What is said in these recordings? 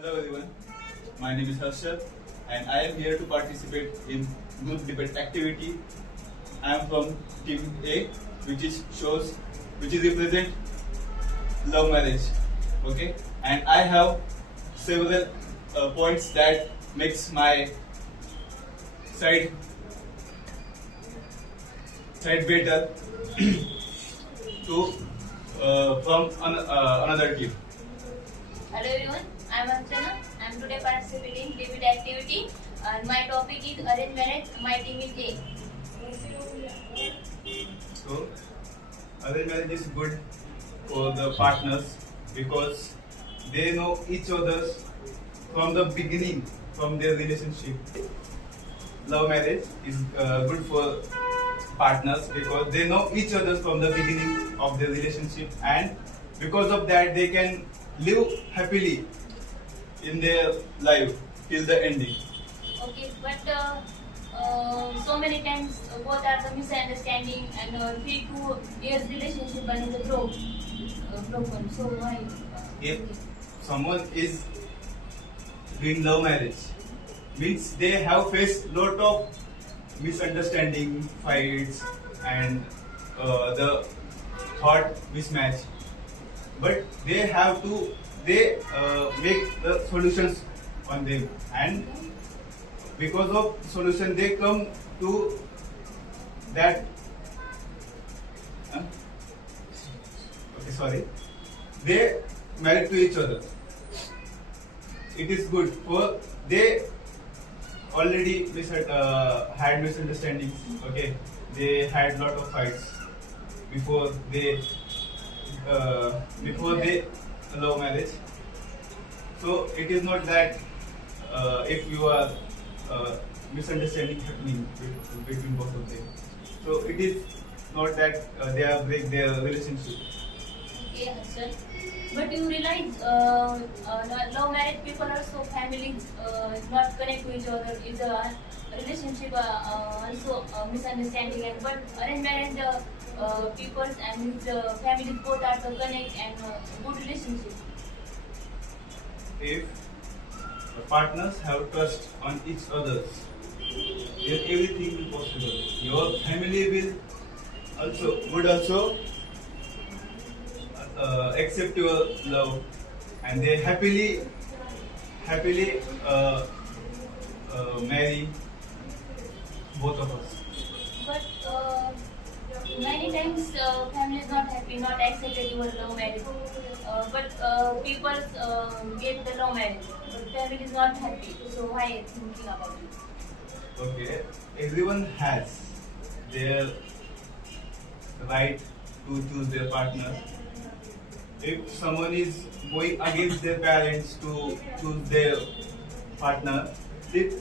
Hello everyone, my name is Harshad and I am here to participate in group debate activity. I am from team A, which is represent love marriage. Okay, and I have several points that makes my side better to another team. Hello everyone, I am Archana. I am today participating in debate activity and my topic is arranged marriage. My team is A. So, arranged marriage is good for the partners because they know each other from the beginning, from their relationship. Love marriage is good for partners because they know each other from the beginning of their relationship, and because of that they can live happily in their life till the ending. Okay, but so many times both are the misunderstanding and 3 to 2 years relationship and is broken. So why? If someone is doing love marriage, means they have faced lot of misunderstanding, fights, and the thought mismatch. But they have to make the solutions on them, and because of solution they come to that. They married to each other. It is good for they already had misunderstandings. Okay, they had lot of fights before they love marriage. So it is not that if you are misunderstanding happening between both of them. So it is not that they are break their relationship. Okay, Harshan. But you realize love marriage people also families not connect to each other. It's a relationship also misunderstanding, and but arranged marriage people and his families both are the connect and good relationship. If the partners have trust on each other, then everything will possible. Your family will also accept your love, and they happily marry both of us. But many times family is not happy, not accepted your love marriage. But people get the love marriage, but family is not happy. So why thinking about it? Okay, everyone has their right to choose their partner. If someone is going against their parents to choose their partner, it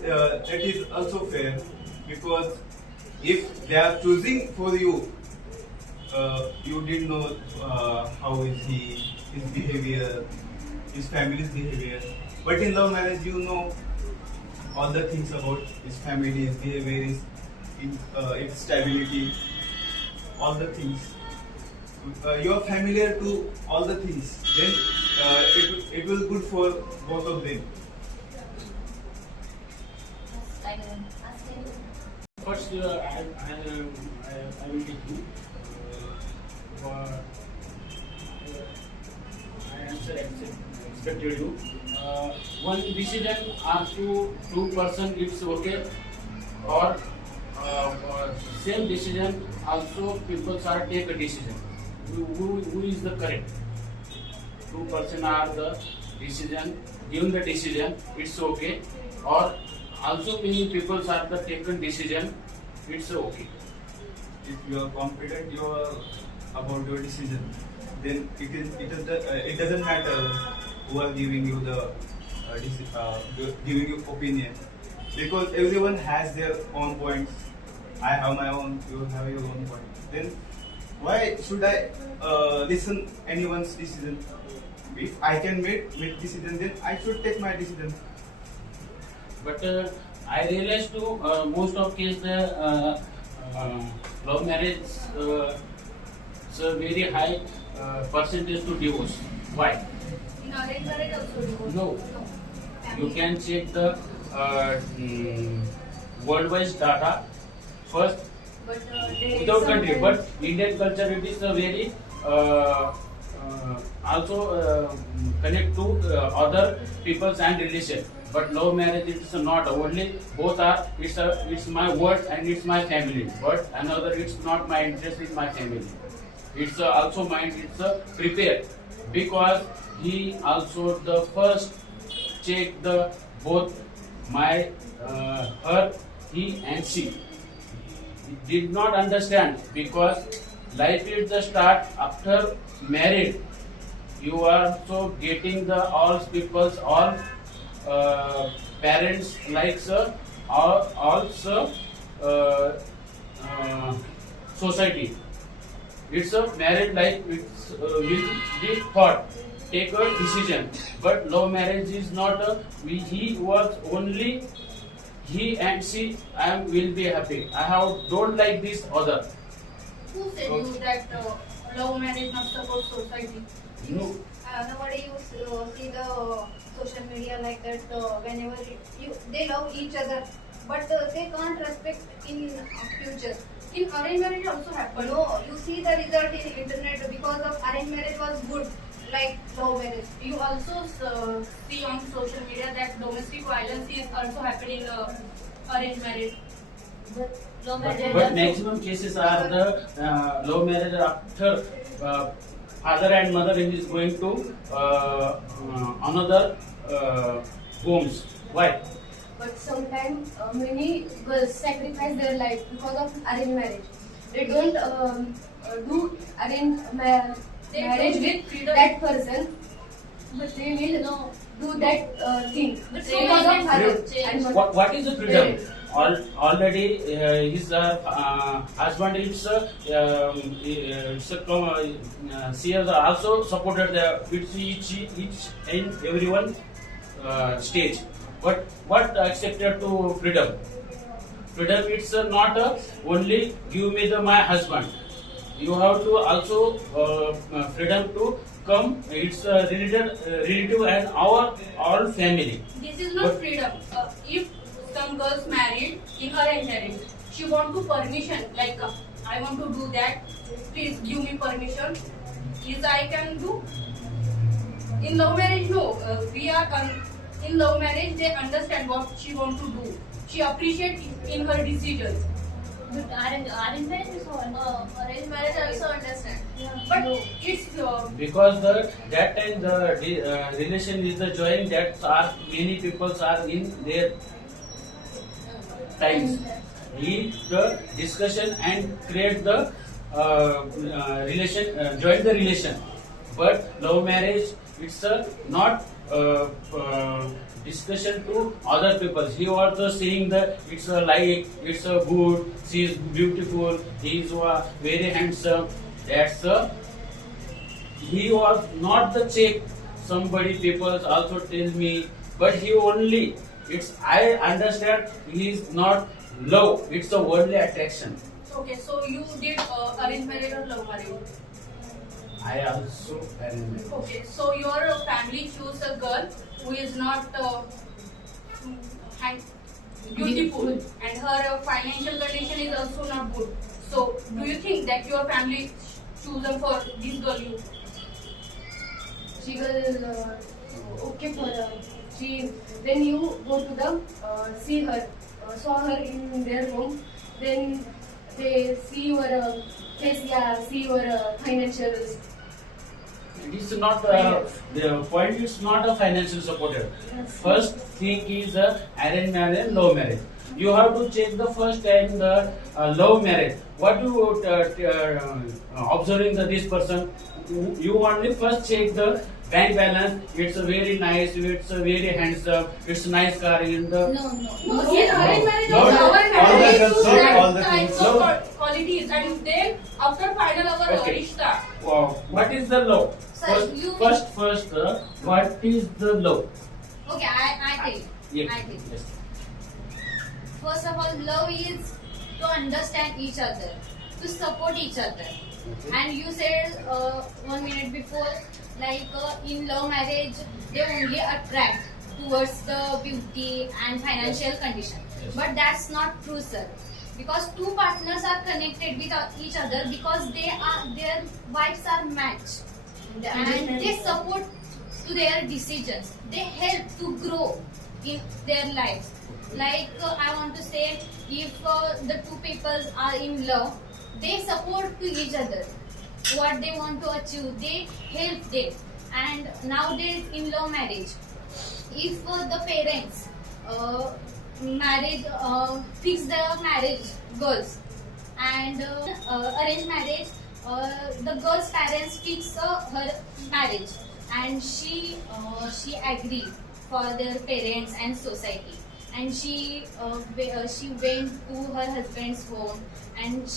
is also fair, because if they are choosing for you, you didn't know how is his behavior, his family's behavior. But in love marriage, you know all the things about his family, his behavior, its stability, all the things. You are familiar to all the things. Then it will good for both of them. First, I will take you. I answer expected you. One decision are two person it's okay, or same decision also people are take a decision. Who is the correct? 2 person are the decision given the decision it's okay, or also many people are the taken decision it's okay. If you are confident about your decision, then it doesn't matter who are giving you the giving you opinion, because everyone has their own points. I have my own, you have your own point. Then why should I listen anyone's decision? If I can make decision, then I should take my decision. But I realized too most of case the love marriage it's a very high percentage to divorce. Why? In arranged marriage also divorce? No. You can check the worldwide data first But there is without country, sometimes- but Indian culture it is a very also connect to other peoples and relation. But love marriage it is not only both are it's my word and it's my family. But another it's not my interest, it's my family. It's also mine. It's prepared because he also the first check the both my her he and she. Did not understand because life is the start after married. You are so getting the all people's all parents like also society. It's a married life. It's will be thought take a decision, but love marriage is not a. He was only. He and she, will be happy. I don't like this other. Who said you that love marriage not support society? No. Nowadays you see the social media like that whenever they love each other but they can't respect in future. In arranged marriage also happen. No, you see the result in internet because of arranged marriage was good like love marriage. You also see on social media that domestic violence is also happening in arranged marriage. But love marriage But also- maximum cases are the love marriage after father and mother is going to another homes. Why? But sometimes many girls sacrifice their life because of arranged marriage. They don't do arranged They marriage don't with get freedom. that person, but they will No. do that thing But because they of can father change. and mother. What is the freedom? Already his husband she has also supported the each and everyone stage. But what accepted to freedom? Freedom it's not only give me my husband. You have to also freedom to come. It's relative and our all family. This is not freedom. If some girls married in arranged marriage, she want to permission like I want to do that. Please give me permission. Is I can do. In love marriage, no. We are in love marriage. They understand what she want to do. She appreciate in her decisions. But arranged marriage is all. Arranged marriage also understand. But No. it's Because that time the relation is the joint that are many people are in their times. Lead the discussion and create the relation, join the relation. But love marriage, it's not discussion to other people. He also saying that it's a like, it's a good, she is beautiful, he is very handsome. That's he was not the check. Somebody people also tell me, but he only. It's I understand he is not love. It's a worldly attraction. okay. So you did arranged marriage or love marriage? I also arranged. Okay, so your family choose a girl who is not beautiful and her financial condition is also not good. So, do you think that your family chosen for this girl? She will okay for her. She then you go to the see her, saw her in their home. Then they see your face, yeah, see your financials. It is not the point. Is not a financial supporter. First thing is arranged marriage and love marriage. You have to check the first and the love marriage. What you observing this person? You only first check the bank balance. It's a very nice. It's a very handsome. It's a nice car in the. No. No, in arranged marriage No, also no, our all family the choose girls, that all the types things. of qualities and then after final our Okay. rishta. What is the love? Sir, you- First, what is the love? Okay, I tell you. Yes. I tell you. Yes. First of all, love is to understand each other, to support each other. And you said 1 minute before, like in love marriage, they only attract. towards the beauty and financial condition. Yes. But that's not true, sir. Because two partners are connected with each other because their wives are matched and they support to their decisions. They help to grow in their lives. Like I want to say, if the two people are in love, they support to each other. What they want to achieve, they help them. And nowadays in love marriage, if the parents fix the marriage girls, and arranged marriage, the girl's parents fix her marriage, and she agree for their parents and society, and she went to her husband's home, and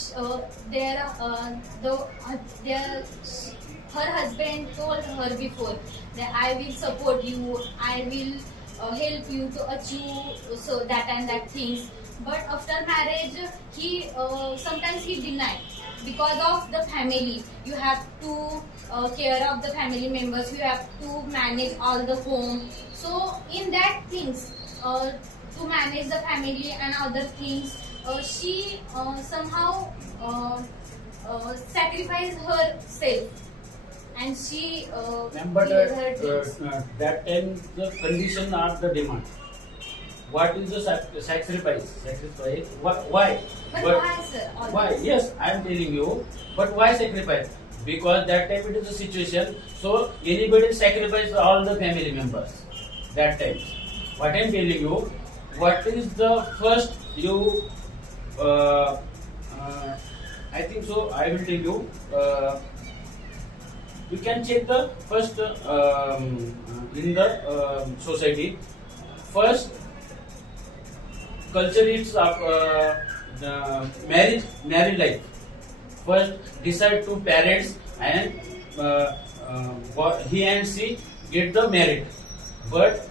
her husband told her before that I will support you, I will help you to achieve so that and that things. But after marriage, he sometimes he denied because of the family. You have to care of the family members. You have to manage all the home. So in that things, to manage the family and other things, she somehow sacrificed herself, and she But gave her things. that time the condition or the demand. What is the sacrifice? Sacrifice. Why? But why, sir? Always? Why? Yes, I am telling you. But why sacrifice? Because that time it is a situation. So anybody sacrifice all the family members. That time. What I am telling you. What is the first you? I think so. I will tell you. You can check the first in the society. First culture is the married life. First decide to parents and he and she get the married. But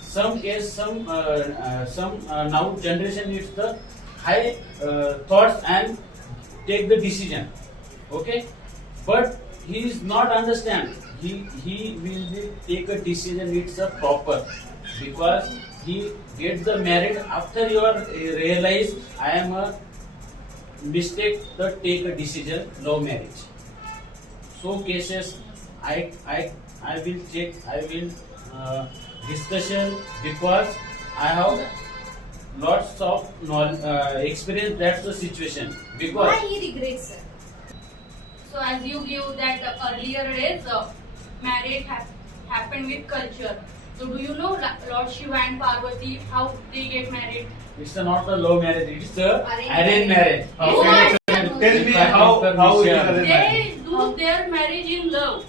some case some now generation needs the high thoughts and take the decision. Okay, but he is not understand. He will take a decision. It's a proper because he gets the married after you are realize I am a mistake to take a decision love marriage. So cases I will check. I will discussion because I have lots of knowledge, experience. That's the situation because. Why he regrets, sir? So as you give that earlier days, marriage happened with culture. So do you know Lord Shiva and Parvati, how they get married? It's not a love marriage, it's a Arranged arranged marriage. How can Tell me how it is arranged They marriage? do their marriage in love.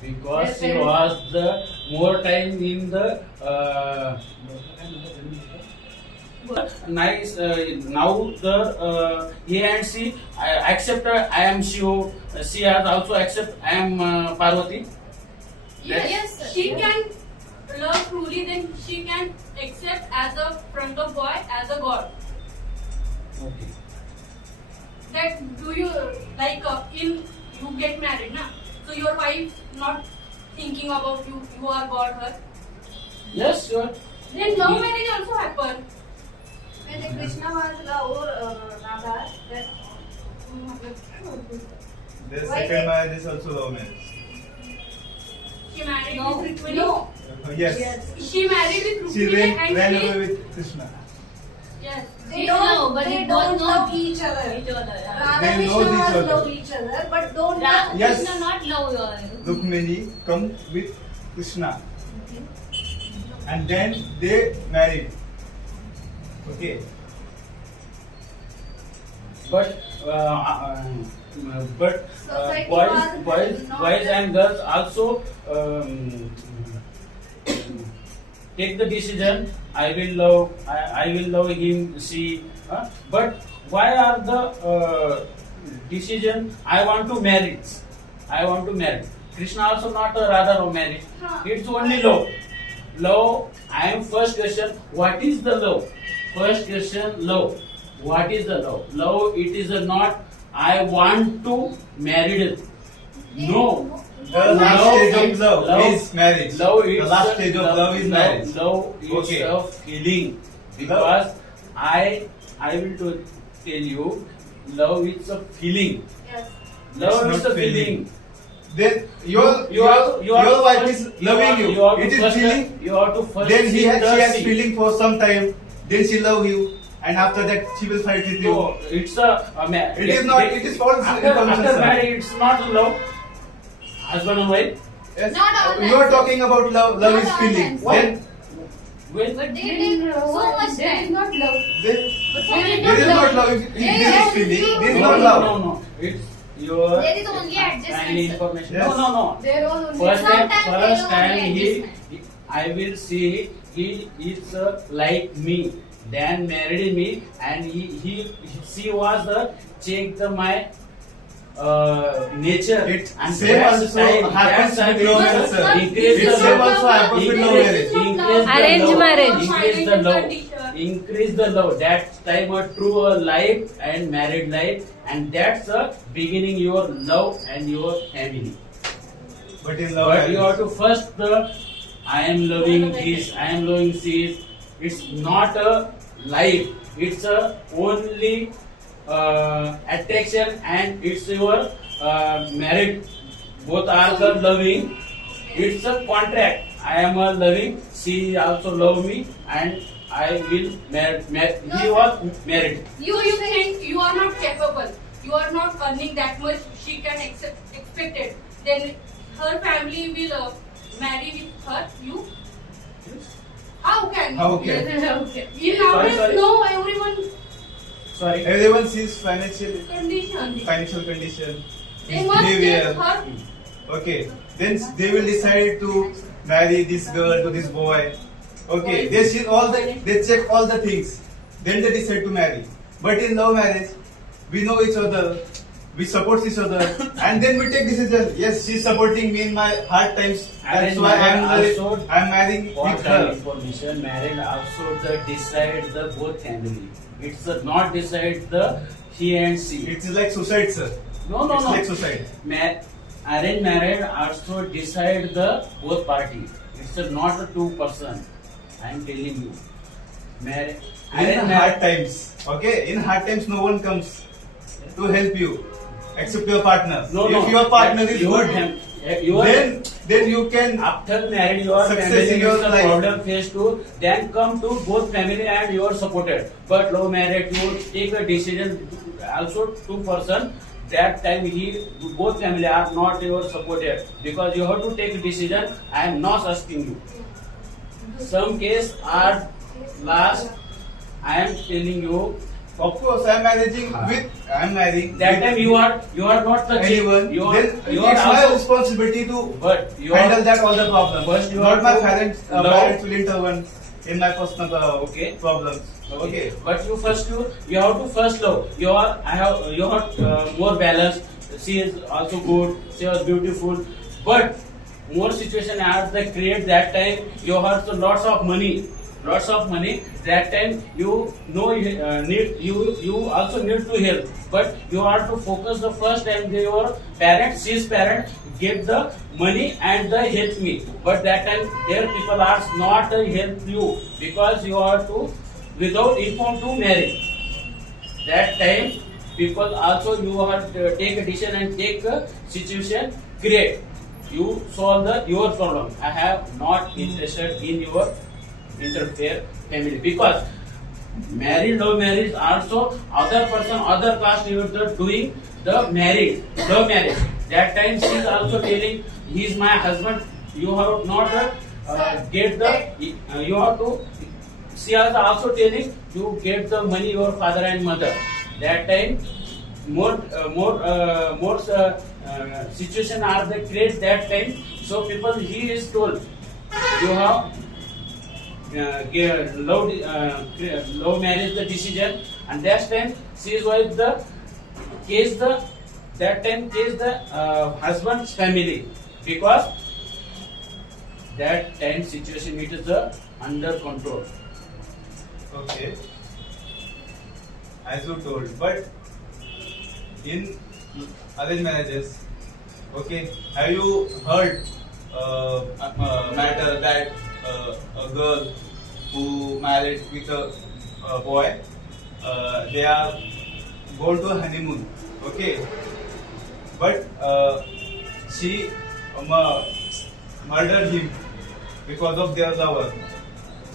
Because she was the more time in the nice now the he and she accept I am Shiva. She has also accept I am Parvati. Yes, sir. She can love truly, then she can accept as a front of boy as a god. Okay. That do you like in you get married, na? So your wife not thinking about you, you are god her. Yes, sure. Then love marriage also happen. When the Krishna was love Radha, that The Why second they- marriage is also love marriage. She married No, with Rukmini. no. Yes. She married with She Rukmini ran and away she with Krishna. yes. they No, but they they don't both love know each other. Each other, yeah. Radha They Krishna know each was other. love each other, but don't Ra- love. Yes. Krishna not love Rukmini come with Krishna. And then they married. Okay. But Society boys was not boys the- and girls also take the decision. I will love him. She. But why are the decision? I want to marry. I want to marry. Krishna also not a Radha or marriage. It's only love. Love. I am first question. What is the love? First question. Love. What is the love? Love. It is not. I want to marry. No. The last stage of love is marriage. Love The is last stage of love is marriage. Love is Okay. a feeling. Because I will to tell you, love is a feeling. Yes. Love It's is not a feeling. Then your wife is loving you. It is feeling. You have to first. Then see she the has see. feeling for some time. Then she love you, and after that she will fight with you. No, it's a It is not. It is false After information, sir. marriage, it's not love. Husband and wife. Yes. Not all You are that. talking about love. Love Not is all feeling. that. Then When But they take so much That is time. not love. then But this is not love. If this is feeling, this is not love. No. It's your. There is only adjustment, tiny sir. information. Yes. No. They're all only. First Sometimes time they don't I will see he is like me. Then married me, and she was check my nature. It and same that's also time- happens that's with love time marriage, sir. increase It the same love. also happens with love marriage. Arranged marriage. Increase the love. Condition. Increase the love. That's time a true life and married life, and that's the beginning your love and your family. But in love But you have marriage, to first I am loving this, I am loving this. It's not a life. It's a only attraction, and it's your married. Both are the loving. It's a contract. I am a loving. She also love me, and I will marry. He was married. You think you are not capable. You are not earning that much. She can expect it. Then her family will marry with her. You. How can? How can? Okay. In nowadays, Sorry. no, everyone Sorry. everyone sees financial condition. condition, They his must get behavior. her. Okay, then they will decide to marry this girl to this boy. Okay, they see they check all the things. Then they decide to marry. But in love marriage, we know each other, we support each other, and then we take decision. Yes, she's supporting me in my hard times. That's And why also- I'm marrying For with time her. information, married also the decide the both family. It's not decide the he and she. It's like suicide, sir. No. It's like suicide. Arranged marriage also decide the both party. It's not a two person. I am telling you. Marriage. In hard times, okay? In hard times, no one comes to help you except your partner. No. If your partner is your good, your then you can. after marriage your Success family in your is the life. problem face to, then come to both family and you are supported. But love marriage you take a decision also two person. That time both family are not your supported because you have to take a decision. I am not asking you. Some case are last. I am telling you. Of course, I'm marrying That time you are not the anyone. You are, Then you it's are my also, responsibility to but you handle are that all the problems. First you Not have my to parents. love. Parents will intervene in my personal Okay. problems. Okay. But you have to first love. You are more balanced. She is also good. She was beautiful. But more situation as they create that time. You have lots of money. That time you know need you also need to help. But you have to focus the first and your parents, his parent get the money and the help me. But that time their people are not help you because you are to without inform to marry. That time people also you have to take a decision and take a situation create. You solve your problem. I have not interested in your interfere family because love marriage also other person other caste you are doing the love marriage. That time she is also telling he is my husband. You have not get the you have to. She is also telling you get the money your father and mother. That time more situation are the create that time. So people he is told you have love marriage the decision, and that time she is with the case the that time case the husband's family because that time situation it is the under control. Okay. As you told, but in arranged marriages, Okay, have you heard matter that a girl who married with a boy, they are go to honeymoon. Okay, but she murdered him because of their lover.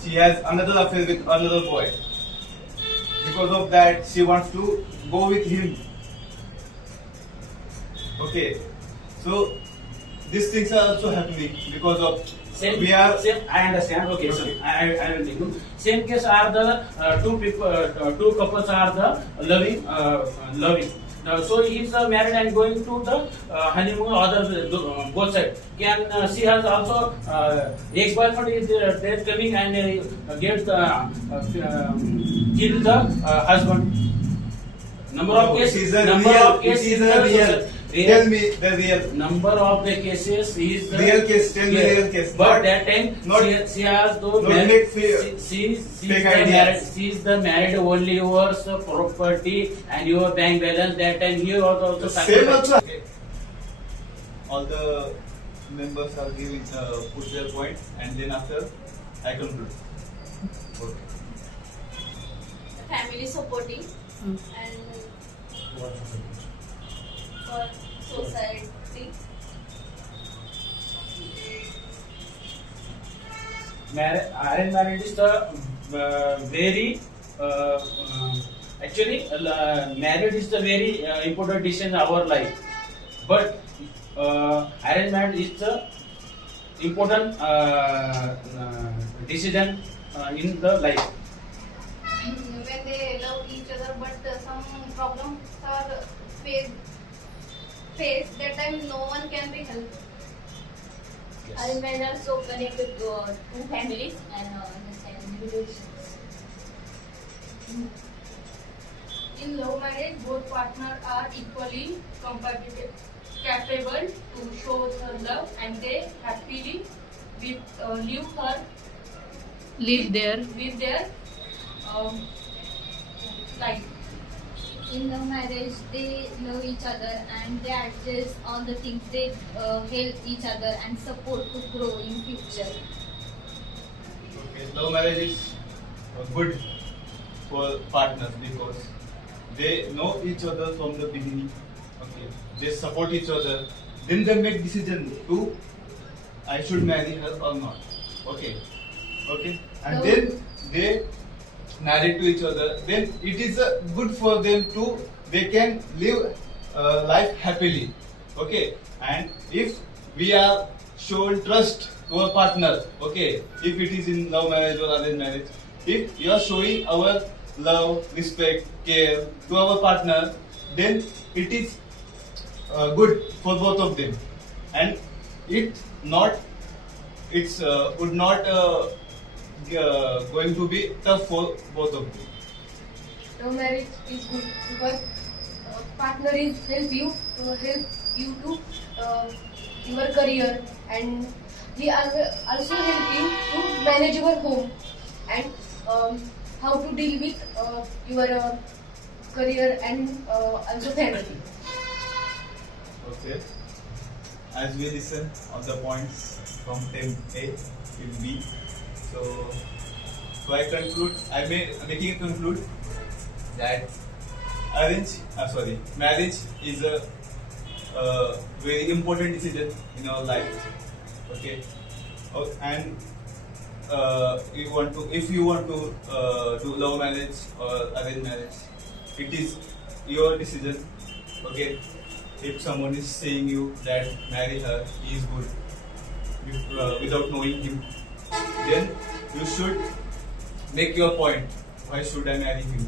She has another affair with another boy. Because of that, she wants to go with him. Okay, so these things are also happening because of Same, we are. same. I understand. Okay, so I will take you. Same case are the two people, two couples are the loving. So he is married and going to the honeymoon. Other both side. Can she has also ex-boyfriend is there coming and get kill the husband. Number of cases. Tell me the real. Number of the cases is the Real case. Tell me real case. But that time not- she has those not make fear. she Fake ideas. is the married only your property and your bank balance. That time he was also Same sacrificed. also. Okay. All the members are giving put their point, and then after I conclude. Okay. Family supporting and for society. Arranged marriage is the very actually marriage is the very important decision in our life. But arranged marriage is the important decision in the life. When they love each other, but some problems are faced, that time no one can be helped. Arranged marriage also connected to two families and understand relations. In love marriage, both partners are equally capable to show their love, and they happily Live there. with their life. In the marriage, they love each other and they adjust all the things. They help each other and support to grow in future. Okay. Love marriage is good for partners because they know each other from the beginning. Okay. They support each other. Then they make decision to I should marry her or not. Okay. Okay. And No. then they married to each other. Then it is good for them to they can live life happily. Okay. And if we are shown trust to our partner, okay, if it is in love marriage or arranged marriage, if you are showing our love, respect, care to our partner, then it is good for both of them, and it's would not going to be tough for both of them. Love marriage is good because partner is help you to your career, and he also help you to manage your home and how to deal with your career and also family. Okay. As we listen on the points from team A, team B, so I conclude. Making a conclude that marriage is a very important decision in our life. Okay, and if you want to do love marriage or arranged marriage, it is your decision. Okay, if someone is saying you that marry her, he is good, without knowing him, then you should make your point. Why should I marry him?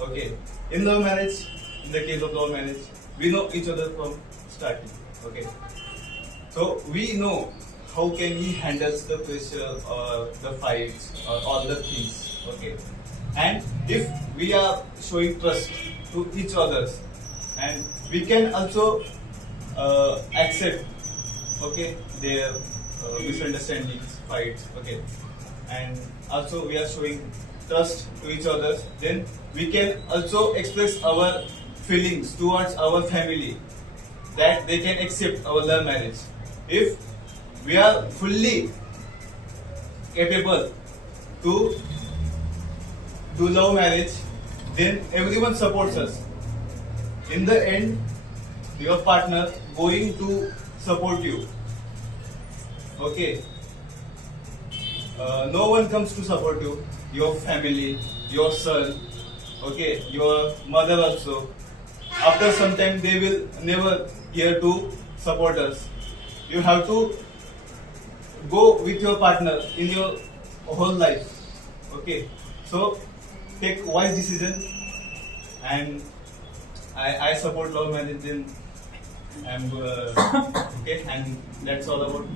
Okay, in love marriage, in the case of love marriage, we know each other from starting. Okay, so we know how can he handles the pressure or the fights or all the things. Okay, and if we are showing trust to each other, and we can also accept, okay, their misunderstandings, fights, okay, and also we are showing trust to each other, then we can also express our feelings towards our family that they can accept our love marriage. If we are fully capable to do love marriage, then everyone supports us. In the end, your partner going to support you. Okay. No one comes to support you. Your family, your son, okay, your mother also. After some time, they will never here to support us. You have to go with your partner in your whole life. Okay. So take wise decision, and I support love marriage. Then I'm okay, and that's all about